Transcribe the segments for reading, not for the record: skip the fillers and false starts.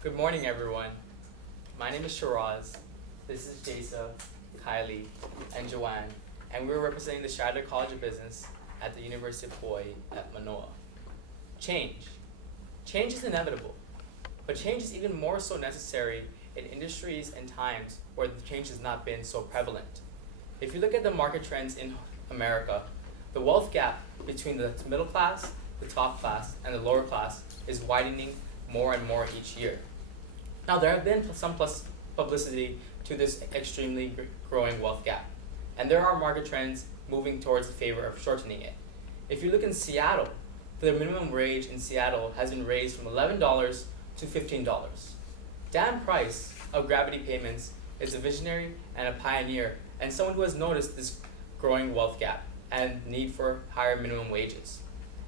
Good morning, everyone. My name is Shiraz. This is Jasa, Kylie, and Joanne, and we're representing the Strader College of Business at the University of Hawaii at Manoa. Change. Change is inevitable, but change is even more so necessary in industries and times where the change has not been so prevalent. If you look at the market trends in America, the wealth gap between the middle class, the top class, and the lower class is widening more and more each year. Now, there have been some publicity to this extremely growing wealth gap, and there are market trends moving towards the favor of shortening it. If you look in Seattle, the minimum wage in Seattle has been raised from $11 to $15. Dan Price of Gravity Payments is a visionary and a pioneer, and someone who has noticed this growing wealth gap and need for higher minimum wages.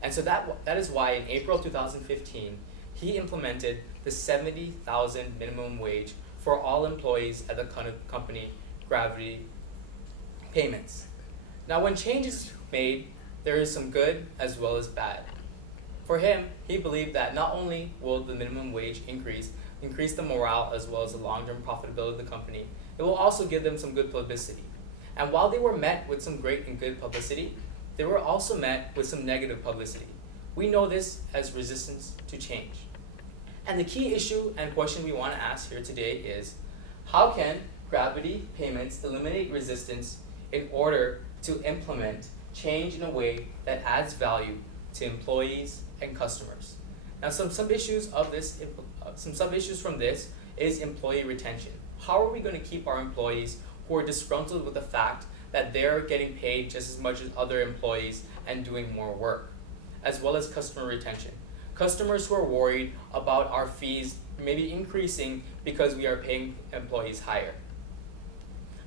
And so that is why in April 2015, he implemented the $70,000 minimum wage for all employees at the company Gravity Payments. Now, when change is made, there is some good as well as bad. For him, he believed that not only will the minimum wage increase the morale as well as the long-term profitability of the company, it will also give them some good publicity. And while they were met with some great and good publicity, they were also met with some negative publicity. We know this as resistance to change. And the key issue and question we want to ask here today is, how can Gravity Payments eliminate resistance in order to implement change in a way that adds value to employees and customers? Now, some sub-issues from this is employee retention. How are we going to keep our employees who are disgruntled with the fact that they're getting paid just as much as other employees and doing more work, as well as customer retention? Customers who are worried about our fees maybe increasing because we are paying employees higher.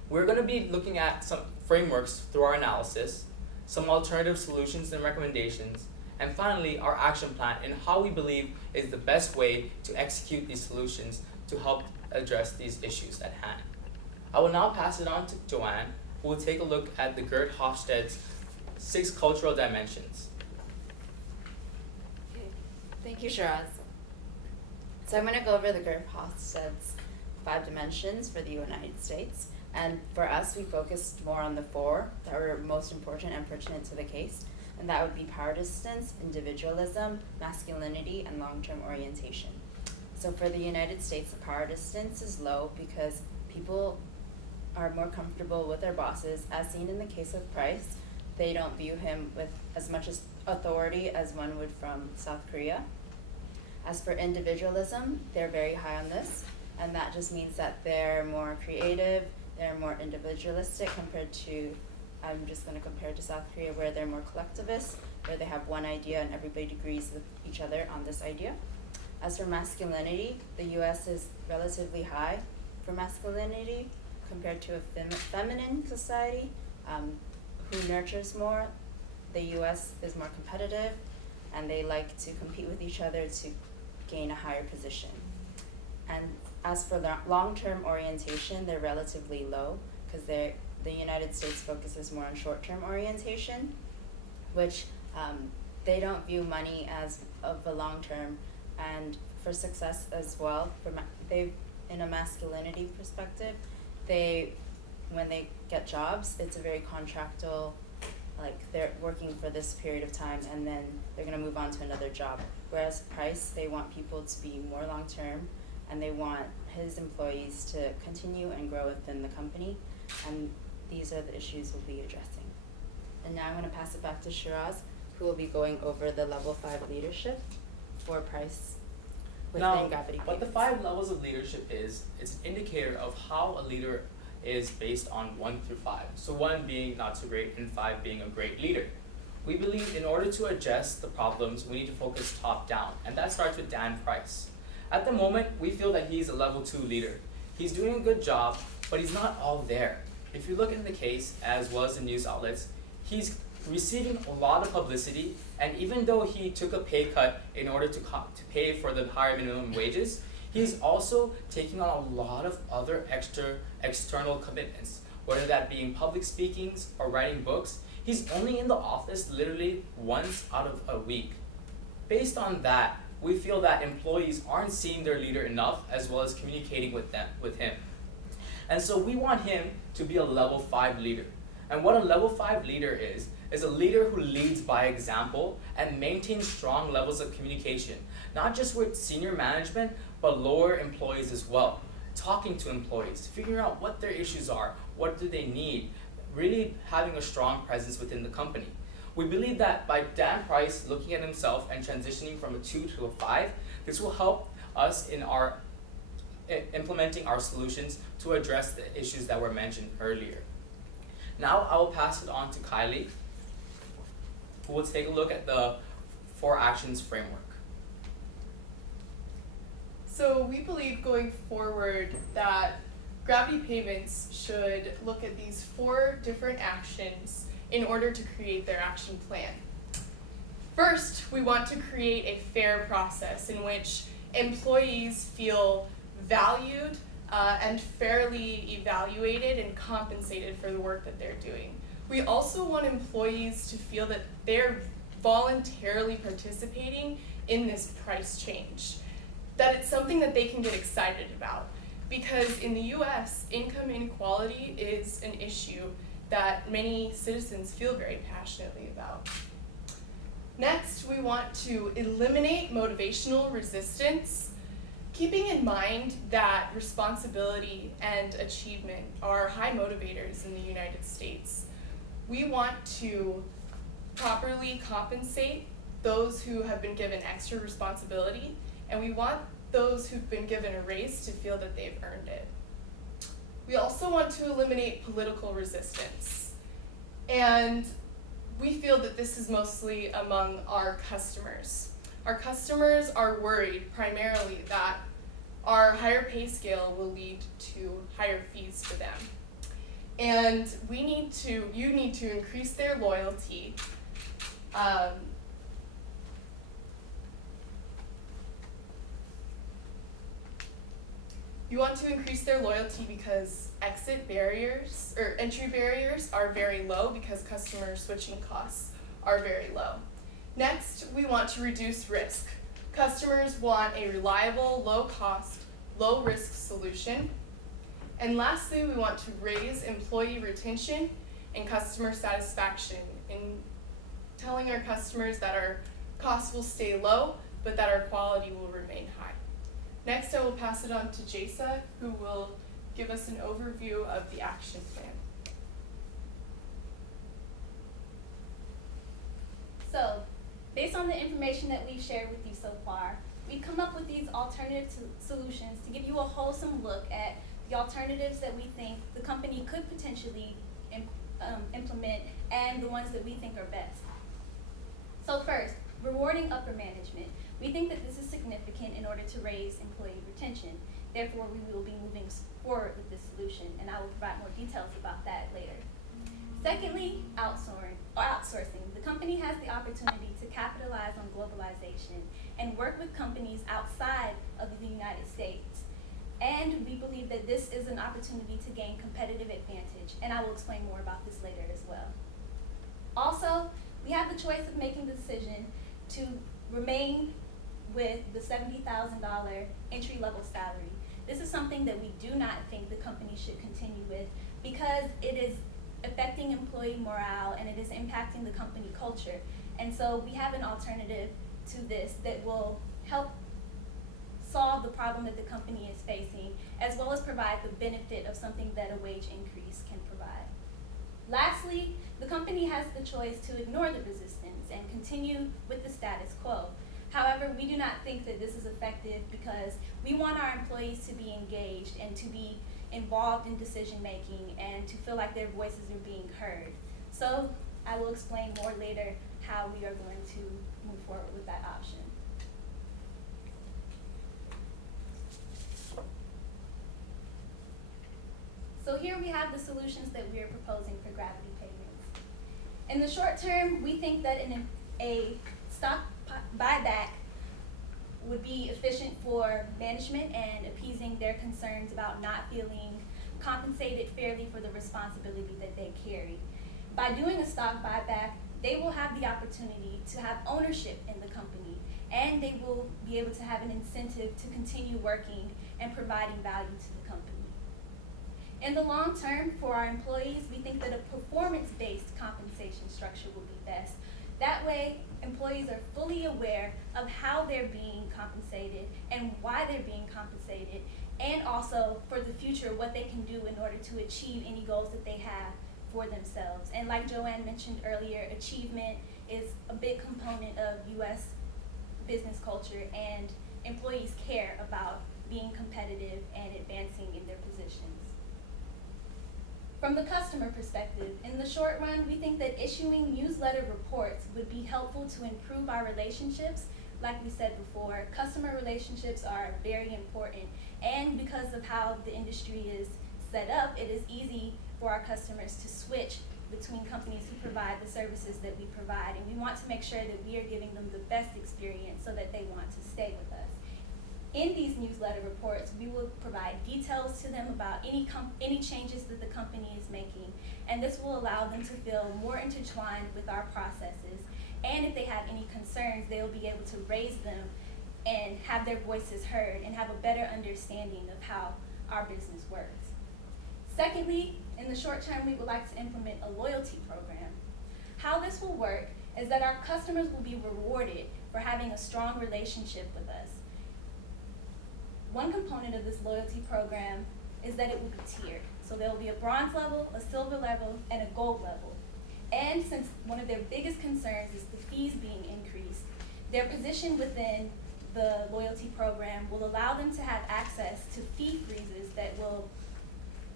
We're going to be looking at some frameworks through our analysis, some alternative solutions and recommendations, and finally our action plan and how we believe is the best way to execute these solutions to help address these issues at hand. I will now pass it on to Joanne, who will take a look at the Gert Hofstede's 6 cultural dimensions. Thank you, Shiraz. So I'm going to go over the Gert Hofstede's 5 dimensions for the United States. And for us, we focused more on the 4 that were most important and pertinent to the case. And that would be power distance, individualism, masculinity, and long-term orientation. So for the United States, the power distance is low because people are more comfortable with their bosses. As seen in the case of Price, they don't view him with as much as authority as one would from South Korea. As for individualism, they're very high on this, and that just means that they're more creative, they're more individualistic compared to, I'm just going to compare it to South Korea, where they're more collectivist, where they have one idea and everybody agrees with each other on this idea. As for masculinity, the US is relatively high for masculinity compared to a feminine society who nurtures more. The US is more competitive, and they like to compete with each other to gain a higher position. And as for long-term orientation, they're relatively low because the United States focuses more on short-term orientation, which they don't view money as of a long-term, and for success as well. In a masculinity perspective, when they get jobs, it's a very contractual, like they're working for this period of time and then they're going to move on to another job. Whereas Price, they want people to be more long-term, and they want his employees to continue and grow within the company, and these are the issues we'll be addressing. And now I'm going to pass it back to Shiraz, who will be going over the level 5 leadership for Price within Gravity What the Payments. 5 levels of leadership is, it's an indicator of how a leader is based on 1 through 5. So 1 being not so great and 5 being a great leader. We believe in order to address the problems, we need to focus top down, and that starts with Dan Price. At the moment, we feel that he's a level 2 leader. He's doing a good job, but he's not all there. If you look into the case, as well as the news outlets, he's receiving a lot of publicity, and even though he took a pay cut in order to pay for the higher minimum wages, he's also taking on a lot of other external commitments, whether that being public speakings or writing books. He's only in the office literally once out of a week. Based on that, we feel that employees aren't seeing their leader enough as well as communicating with him. And so we want him to be a level 5 leader. And what a level 5 leader is a leader who leads by example and maintains strong levels of communication, not just with senior management, but lower employees as well. Talking to employees, figuring out what their issues are, what do they need, really having a strong presence within the company. We believe that by Dan Price looking at himself and transitioning from a 2 to a 5, this will help us in our implementing our solutions to address the issues that were mentioned earlier. Now I will pass it on to Kylie, who will take a look at the 4 actions framework. So we believe going forward that Gravity Payments should look at these 4 different actions in order to create their action plan. First, we want to create a fair process in which employees feel valued and fairly evaluated and compensated for the work that they're doing. We also want employees to feel that they're voluntarily participating in this price change, that it's something that they can get excited about. Because in the US, income inequality is an issue that many citizens feel very passionately about. Next, we want to eliminate motivational resistance, keeping in mind that responsibility and achievement are high motivators in the United States. We want to properly compensate those who have been given extra responsibility, and we want those who've been given a raise to feel that they've earned it. We also want to eliminate political resistance, and we feel that this is mostly among our customers. Our customers are worried primarily that our higher pay scale will lead to higher fees for them. And you need to increase their loyalty. You want to increase their loyalty because entry barriers are very low because customer switching costs are very low. Next, we want to reduce risk. Customers want a reliable, low-cost, low-risk solution. And lastly, we want to raise employee retention and customer satisfaction in telling our customers that our costs will stay low, but that our quality will remain high. Next, I will pass it on to Jasa, who will give us an overview of the action plan. So, based on the information that we've shared with you so far, we've come up with these alternative solutions to give you a wholesome look at the alternatives that we think the company could potentially implement and the ones that we think are best. So first, rewarding upper management. We think that this is significant in order to raise employee retention. Therefore, we will be moving forward with this solution, and I will provide more details about that later. Secondly, outsourcing. The company has the opportunity to capitalize on globalization and work with companies outside of the United States. And we believe that this is an opportunity to gain competitive advantage, and I will explain more about this later as well. Also, we have the choice of making the decision to remain with the $70,000 entry-level salary. This is something that we do not think the company should continue with because it is affecting employee morale and it is impacting the company culture. And so we have an alternative to this that will help solve the problem that the company is facing, as well as provide the benefit of something that a wage increase can provide. Lastly, the company has the choice to ignore the resistance and continue with the status quo. However, we do not think that this is effective because we want our employees to be engaged and to be involved in decision making and to feel like their voices are being heard. So I will explain more later how we are going to move forward with that option. So here we have the solutions that we are proposing for gravity payments. In the short term, we think that a stock buyback would be efficient for management and appeasing their concerns about not feeling compensated fairly for the responsibility that they carry. By doing a stock buyback, they will have the opportunity to have ownership in the company, and they will be able to have an incentive to continue working and providing value to the company. In the long term, for our employees, we think that a performance-based compensation structure will be best. That way, employees are fully aware of how they're being compensated and why they're being compensated, and also for the future, what they can do in order to achieve any goals that they have for themselves. And like Joanne mentioned earlier, achievement is a big component of U.S. business culture, and employees care about being competitive and advancing in their positions. From the customer perspective, in the short run, we think that issuing newsletter reports would be helpful to improve our relationships. Like we said before, customer relationships are very important, and because of how the industry is set up, it is easy for our customers to switch between companies who provide the services that we provide, and we want to make sure that we are giving them the best experience so that they want to stay with us. In these newsletter reports, we will provide details to them about any changes that the company is making, and this will allow them to feel more intertwined with our processes. And if they have any concerns, they will be able to raise them and have their voices heard and have a better understanding of how our business works. Secondly, in the short term, we would like to implement a loyalty program. How this will work is that our customers will be rewarded for having a strong relationship with us. One component of this loyalty program is that it will be tiered. So there will be a bronze level, a silver level, and a gold level. And since one of their biggest concerns is the fees being increased, their position within the loyalty program will allow them to have access to fee freezes that will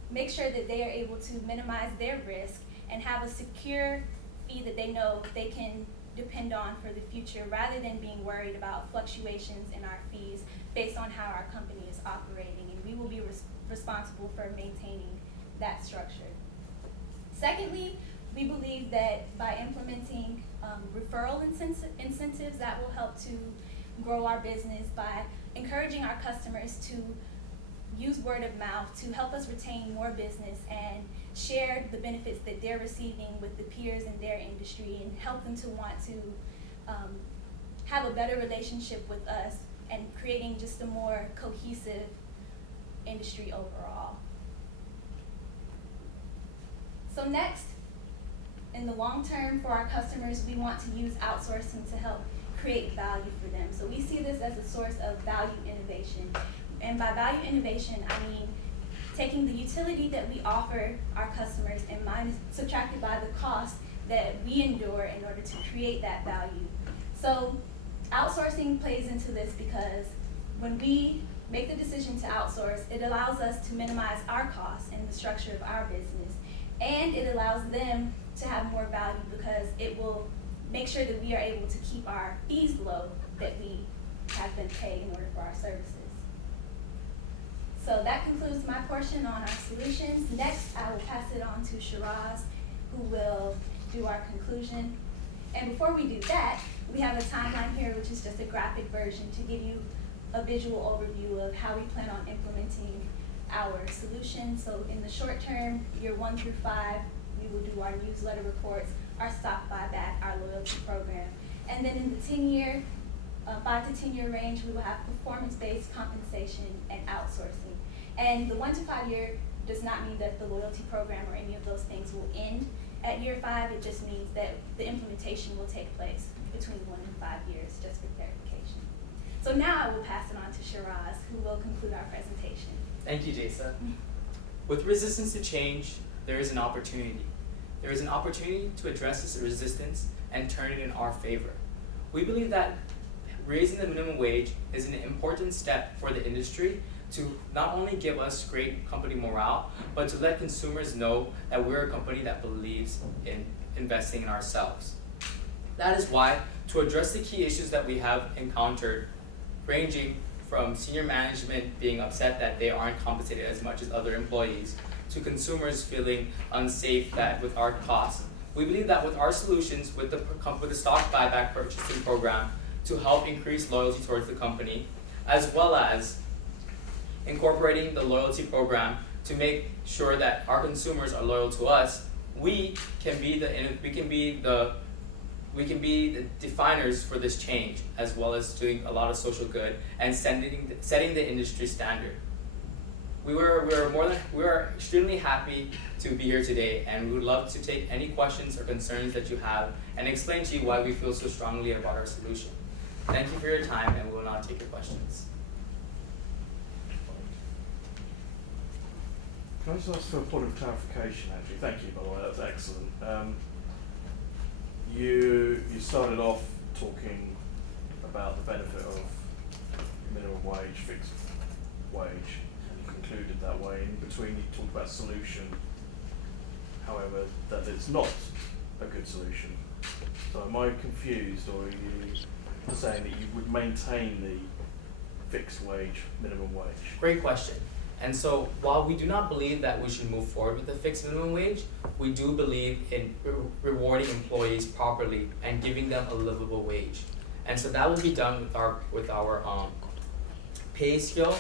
make sure that they are able to minimize their risk and have a secure fee that they know they can depend on for the future, rather than being worried about fluctuations in our fees based on how our company is operating, and we will be responsible for maintaining that structure. Secondly, we believe that by implementing referral incentives, that will help to grow our business by encouraging our customers to use word of mouth to help us retain more business and share the benefits that they're receiving with the peers in their industry, and help them to want to have a better relationship with us and creating just a more cohesive industry overall. So next, in the long term for our customers, we want to use outsourcing to help create value for them. So we see this as a source of value innovation. And by value innovation, I mean taking the utility that we offer our customers and subtracted by the cost that we endure in order to create that value. So outsourcing plays into this because when we make the decision to outsource, it allows us to minimize our costs and the structure of our business. And it allows them to have more value because it will make sure that we are able to keep our fees low that we have been paid in order for our services. So that concludes my portion on our solutions. Next, I will pass it on to Shiraz, who will do our conclusion. And before we do that, we have a timeline here, which is just a graphic version to give you a visual overview of how we plan on implementing our solution. So in the short term, year 1 through 5, we will do our newsletter reports, our stock buyback, our loyalty program. And then in the 10-year, 5 to 10 year range, we will have performance-based compensation and outsourcing. And the 1 to 5 year does not mean that the loyalty program or any of those things will end at year 5. It just means that the implementation will take place between 1 and 5 years, just for clarification. So now I will pass it on to Shiraz, who will conclude our presentation. Thank you, Jasa. With resistance to change, there is an opportunity. There is an opportunity to address this resistance and turn it in our favor. We believe that raising the minimum wage is an important step for the industry to not only give us great company morale, but to let consumers know that we're a company that believes in investing in ourselves. That is why, to address the key issues that we have encountered, ranging from senior management being upset that they aren't compensated as much as other employees, to consumers feeling unsafe that with our costs, we believe that with our solutions, with the stock buyback purchasing program, to help increase loyalty towards the company, as well as incorporating the loyalty program to make sure that our consumers are loyal to us, we can be the we can be the definers for this change, as well as doing a lot of social good and setting the industry standard. We were extremely happy to be here today, and we would love to take any questions or concerns that you have and explain to you why we feel so strongly about our solution. Thank you for your time, and we will now take your questions. Can I just ask for a point of clarification, actually? Thank you, by the way, that was excellent. You started off talking about the benefit of minimum wage, fixed wage, and you concluded that way. In between, you talked about solution, however, that it's not a good solution. So am I confused, or are you saying that you would maintain the fixed wage, minimum wage? Great question. And so while we do not believe that we should move forward with a fixed minimum wage, we do believe in rewarding employees properly and giving them a livable wage. And so that will be done with our pay scale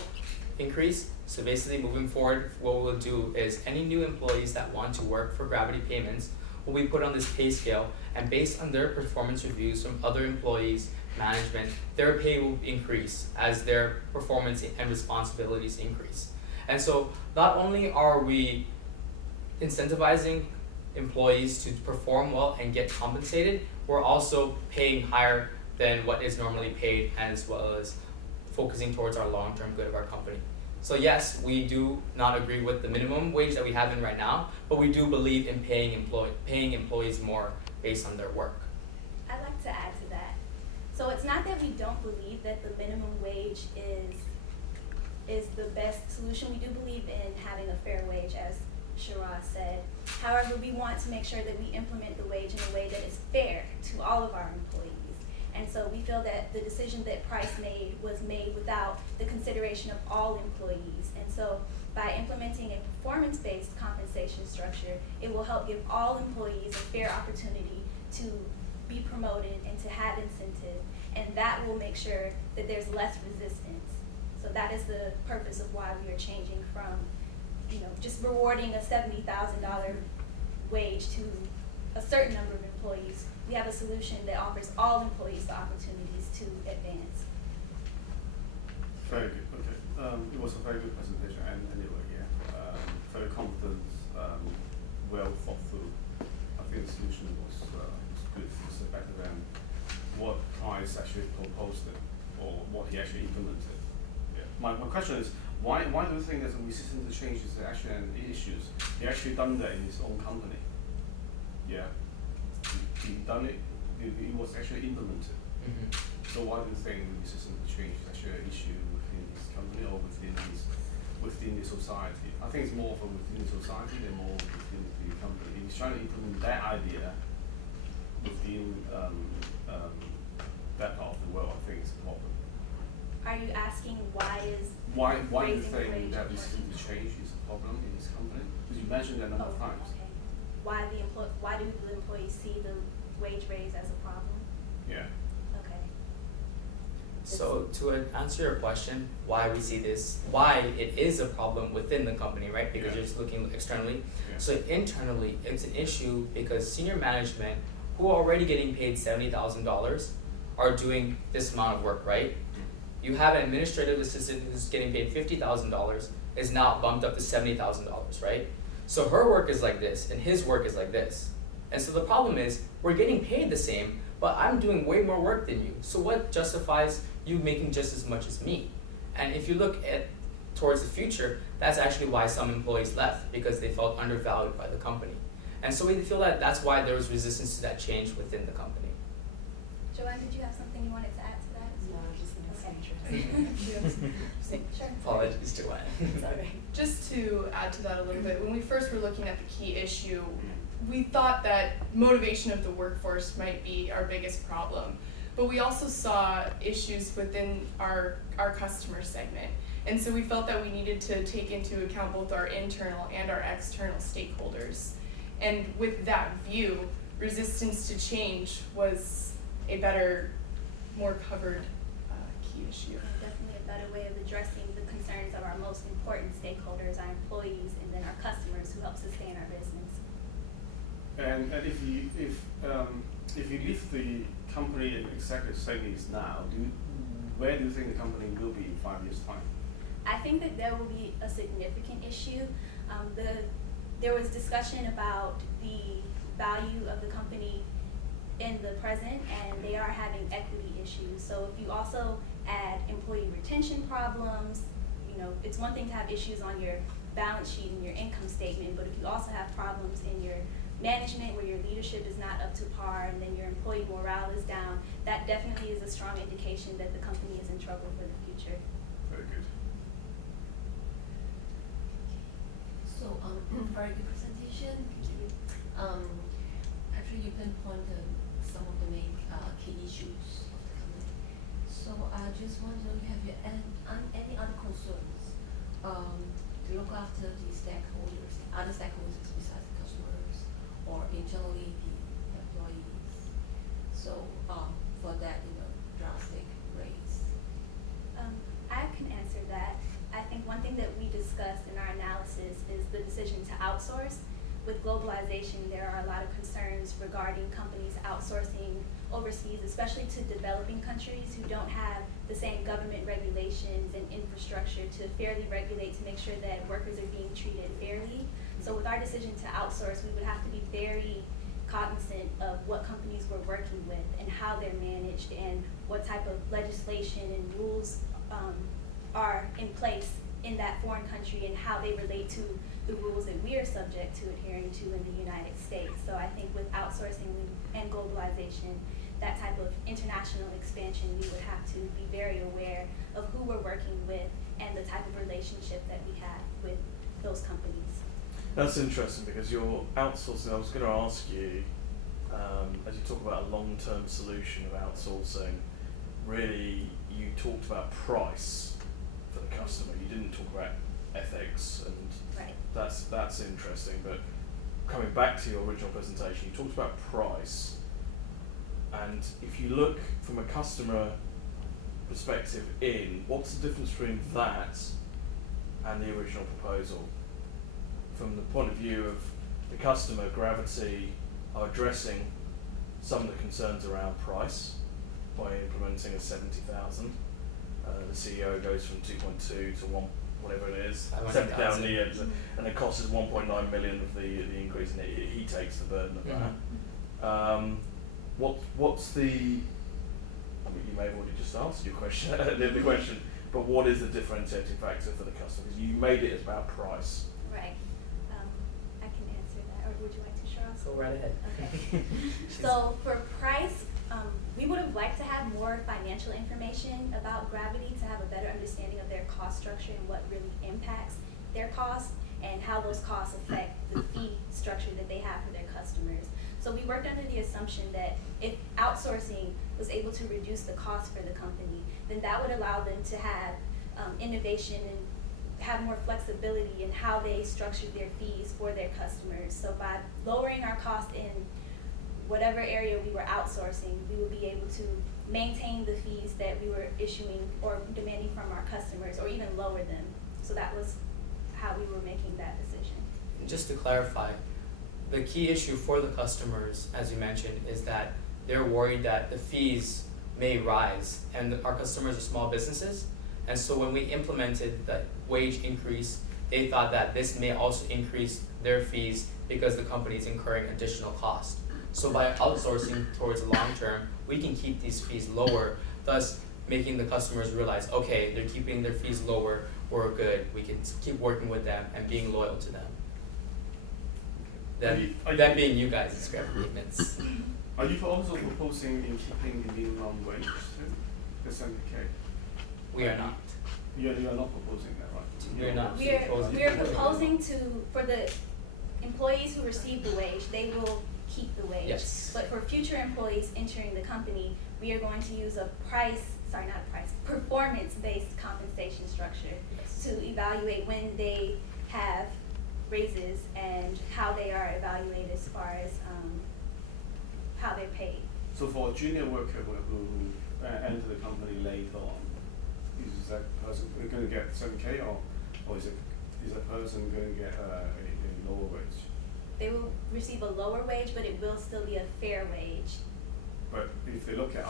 increase. So basically moving forward, what we'll do is any new employees that want to work for Gravity Payments will be put on this pay scale, and based on their performance reviews from other employees, management, their pay will increase as their performance and responsibilities increase. And so not only are we incentivizing employees to perform well and get compensated, we're also paying higher than what is normally paid, as well as focusing towards our long-term good of our company. So yes, we do not agree with the minimum wage that we have in right now, but we do believe in paying employees more based on their work. I'd like to add to that. So it's not that we don't believe that the minimum wage is the best solution. We do believe in having a fair wage, as Shiraz said. However, we want to make sure that we implement the wage in a way that is fair to all of our employees. And so we feel that the decision that Price made was made without the consideration of all employees. And so by implementing a performance-based compensation structure, it will help give all employees a fair opportunity to be promoted and to have incentive. And that will make sure that there's less resistance. So that is the purpose of why we are changing from, just rewarding a $70,000 wage to a certain number of employees. We have a solution that offers all employees the opportunities to advance. Very good. Okay. It was a very good presentation, and anyway, very competent, well thought through. I think the solution was good. It was better than what Price actually proposed it, or what he actually implemented. My question is, why do you think there's a resistance to change is actually an issue? He actually done that in his own company. Yeah. He done it, it was actually implemented. Mm-hmm. So why do you think resistance to change is actually an issue within his company or within the society? I think it's more from within the society than more within the company. He's trying to implement that idea within that part of the world. I think it's a problem. Are you asking why do you think wage that resistance to change is a problem in his company? Because you mentioned that a number of times. Okay. Why do the employees see the wage raise as a problem? Yeah. Okay. So to answer your question, why we see this, why it is a problem within the company, right? Because you're just looking externally. Yeah. So internally, it's an issue because senior management, who are already getting paid $70,000, are doing this amount of work, right? You have an administrative assistant who's getting paid $50,000 is now bumped up to $70,000, right? So her work is like this, and his work is like this. And so the problem is, we're getting paid the same, but I'm doing way more work than you. So what justifies you making just as much as me? And if you look towards the future, that's actually why some employees left, because they felt undervalued by the company. And so we feel that that's why there was resistance to that change within the company. Joanne, did you have something you wanted to add to that? No, I was just gonna say Sure. Apologies, Joanne. Sorry. Just to add to that a little bit, when we first were looking at the key issue, we thought that motivation of the workforce might be our biggest problem. But we also saw issues within our customer segment. And so we felt that we needed to take into account both our internal and our external stakeholders. And with that view, resistance to change was a better, more covered key issue. Definitely a better way of addressing the concerns of our most important stakeholders, our employees, and then our customers who help sustain our business. And if if you leave the company exactly the same it is now, where do you think the company will be in 5 years' time? I think that there will be a significant issue. There was discussion about the value of the company in the present, and they are having equity issues. So if you also add employee retention problems, you know, it's one thing to have issues on your balance sheet and your income statement, but if you also have problems in your management where your leadership is not up to par and then your employee morale is down, that definitely is a strong indication that the company is in trouble for the future. Very good. So, very good presentation. Thank you. Actually, you pinpointed some of the main key issues of the company. So, I just wonder, have you any other concerns to look after the stakeholders, other stakeholders besides the customers, or internally the employees? So, for that, drastic raise. I can answer that. I think one thing that we discussed in our analysis is the decision to outsource. With globalization, there are a lot of concerns regarding companies outsourcing overseas, especially to developing countries who don't have the same government regulations and infrastructure to fairly regulate to make sure that workers are being treated fairly. So with our decision to outsource, we would have to be very cognizant of what companies we're working with and how they're managed and what type of legislation and rules are in place in that foreign country and how they relate to the rules that we are subject to adhering to in the United States. So I think with outsourcing and globalization, that type of international expansion, we would have to be very aware of who we're working with and the type of relationship that we have with those companies. That's interesting because you're outsourcing. I was going to ask you, as you talk about a long-term solution of outsourcing, really you talked about price for the customer. You didn't talk about ethics, and Right. that's interesting. But coming back to your original presentation, you talked about price, and if you look from a customer perspective what's the difference between that and the original proposal? From the point of view of the customer, Gravity are addressing some of the concerns around price by implementing a 70,000. The CEO goes from 2.2 to 1, whatever it is, 70,000 a year, and the cost is 1.9 million of the increase, and he takes the burden of that. What's the? I mean, you may have already just answered your question, the question, but what is the differentiating factor for the customer? Because you made it about price. Right. I can answer that, or would you like to, Shiraz? Go right ahead. Okay. So for price, we would have liked to have more financial information about Gravity to have a better understanding of their cost structure and what really impacts their costs and how those costs affect the fee structure that they have for their customers. So we worked under the assumption that if outsourcing was able to reduce the cost for the company, then that would allow them to have innovation and have more flexibility in how they structure their fees for their customers. So by lowering our cost in whatever area we were outsourcing, we would be able to maintain the fees that we were issuing or demanding from our customers, or even lower them. So that was how we were making that decision. Just to clarify, the key issue for the customers, as you mentioned, is that they're worried that the fees may rise, and our customers are small businesses, and so when we implemented the wage increase, they thought that this may also increase their fees because the company is incurring additional cost. So by outsourcing towards the long term, we can keep these fees lower, thus making the customers realize, okay, they're keeping their fees lower, we're good, we can keep working with them and being loyal to them. That being you guys, it's Gravity Payments. Are you also proposing in keeping the minimum wage too, the 70K? We are not. You are not proposing that, right? We're not. We are proposing for the employees who receive the wage, they will keep the wage. Yes. But for future employees entering the company, we are going to use a performance-based compensation structure to evaluate when they have raises and how they are evaluated as far as how they're paid. So for a junior worker who enter the company later on, is that person going to get 7K, or is that person going to get a lower wage? They will receive a lower wage, but it will still be a fair wage But if they look at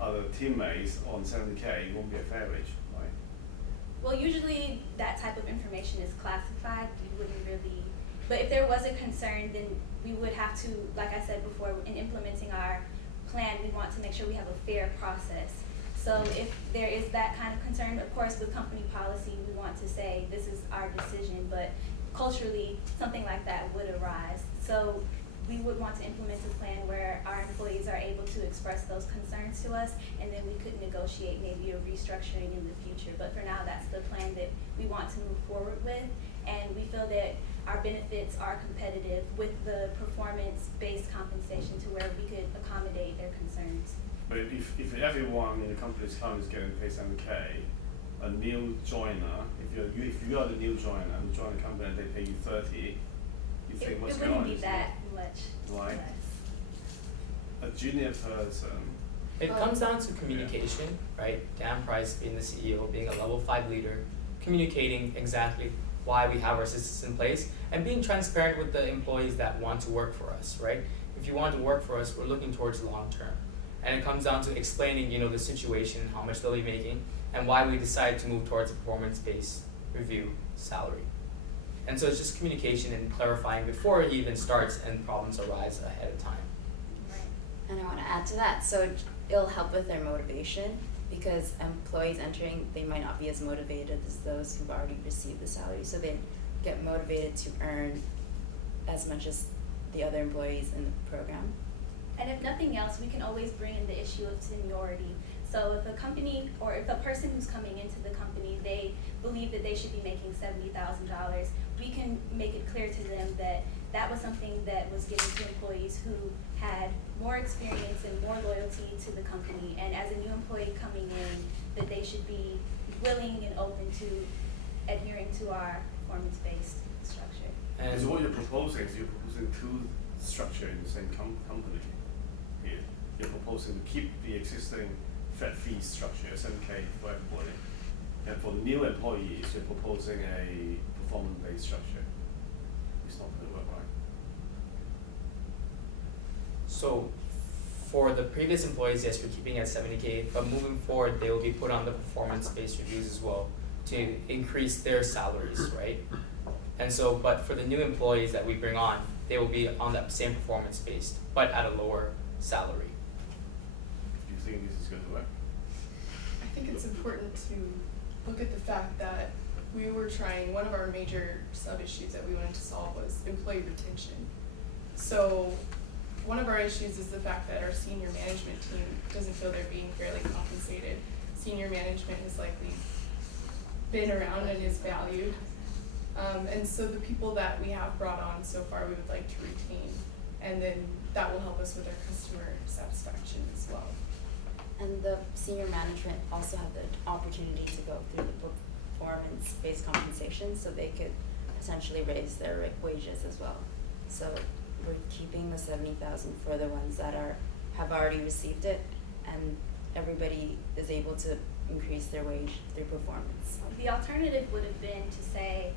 other teammates on 70K, it won't be a fair wage, right? Well, usually that type of information is classified. We wouldn't really, but if there was a concern, then we would have to, like I said before, in implementing our plan, we want to make sure we have a fair process. So if there is that kind of concern, of course, with company policy, we want to say this is our decision, but culturally, something like that would arise. So we would want to implement a plan where our employees are able to express those concerns to us, and then we could negotiate maybe a restructuring in the future. But for now, that's the plan that we want to move forward with, and we feel that our benefits are competitive with the performance-based compensation to where we could accommodate their concerns. But if everyone in the company's currently is getting paid 7K, a new joiner, if you are the new joiner and you join the company and they pay you 30, you think what's going on? It wouldn't be that much Right. less. A junior person, It comes down to communication, right? Dan Price being the CEO, being a level 5 leader, communicating exactly why we have our systems in place, and being transparent with the employees that want to work for us, right? If you want to work for us, we're looking towards long term. And it comes down to explaining, the situation, how much they'll be making, and why we decided to move towards a performance-based review salary. And so it's just communication and clarifying before it even starts and problems arise ahead of time. Right. And I want to add to that, so it'll help with their motivation, because employees entering, they might not be as motivated as those who've already received the salary, so they get motivated to earn as much as the other employees in the program. And if nothing else, we can always bring in the issue of seniority. So if a company, or if a person who's coming into the company, they believe that they should be making $70,000, we can make it clear to them that that was something that was given to employees who had more experience and more loyalty to the company. And as a new employee coming in, that they should be willing and open to adhering to our performance-based structure. because what you're proposing is you're proposing two structure in the same company here. You're proposing to keep the existing flat fee structure, 7K for everybody. And for the new employees, you're proposing a performance-based structure. It's not going to work, right? So for the previous employees, yes, we're keeping it at 70K, but moving forward, they will be put on the performance-based reviews as well to increase their salaries, right? And so, but for the new employees that we bring on, they will be on that same performance-based, but at a lower salary. Do you think this is going to work? I think it's important to look at the fact that we were trying, one of our major sub-issues that we wanted to solve was employee retention. So one of our issues is the fact that our senior management team doesn't feel they're being fairly compensated. Senior management has likely been around and is valued. And so the people that we have brought on so far, we would like to retain, and then that will help us with our customer satisfaction as well. And the senior management also have the opportunity to go through the performance-based compensation, so they could essentially raise their wages as well. So we're keeping the 70,000 for the ones that have already received it, and everybody is able to increase their wage through performance. The alternative would have been to say,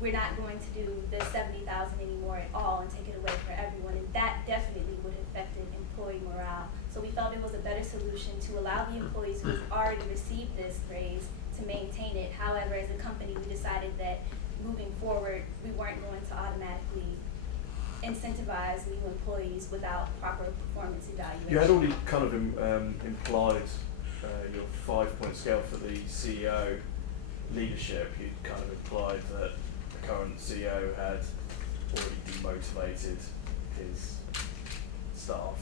we're not going to do the 70,000 anymore at all and take it away for everyone, and that definitely would have affected employee morale. So we felt it was a better solution to allow the employees who have already received this raise to maintain it. However, as a company, we decided that moving forward, we weren't going to automatically incentivize new employees without proper performance evaluation. You had already kind of implied your 5-point scale for the CEO leadership. You kind of implied that the current CEO had already demotivated his staff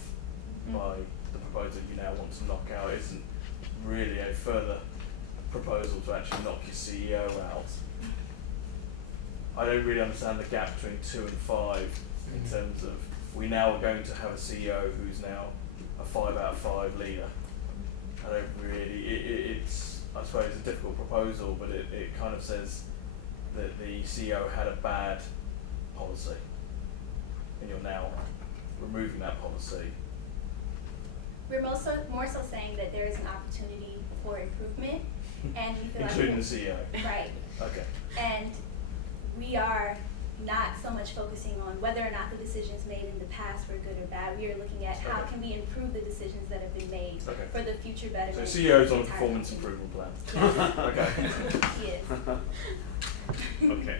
by the proposal you now want to knock out. Isn't really a further proposal to actually knock your CEO out. I don't really understand the gap between 2 and 5 in terms of we now are going to have a CEO who's now a 5 out of 5 leader. I don't really, it's I suppose a difficult proposal, but it kind of says that the CEO had a bad policy and you're now removing that policy. We're more so saying that there is an opportunity for improvement, and we feel Including like the CEO. right. Okay. And we are not so much focusing on whether or not the decisions made in the past were good or bad. We are looking at how Okay. can we improve the decisions that have been made Okay. for the future betterment. So CEO's of on a the entire performance company. improvement plan. Okay. Yes. Okay.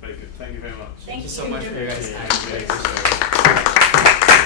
Very good. Thank you very much. Thank you so you. much for your guys' time. Thank you.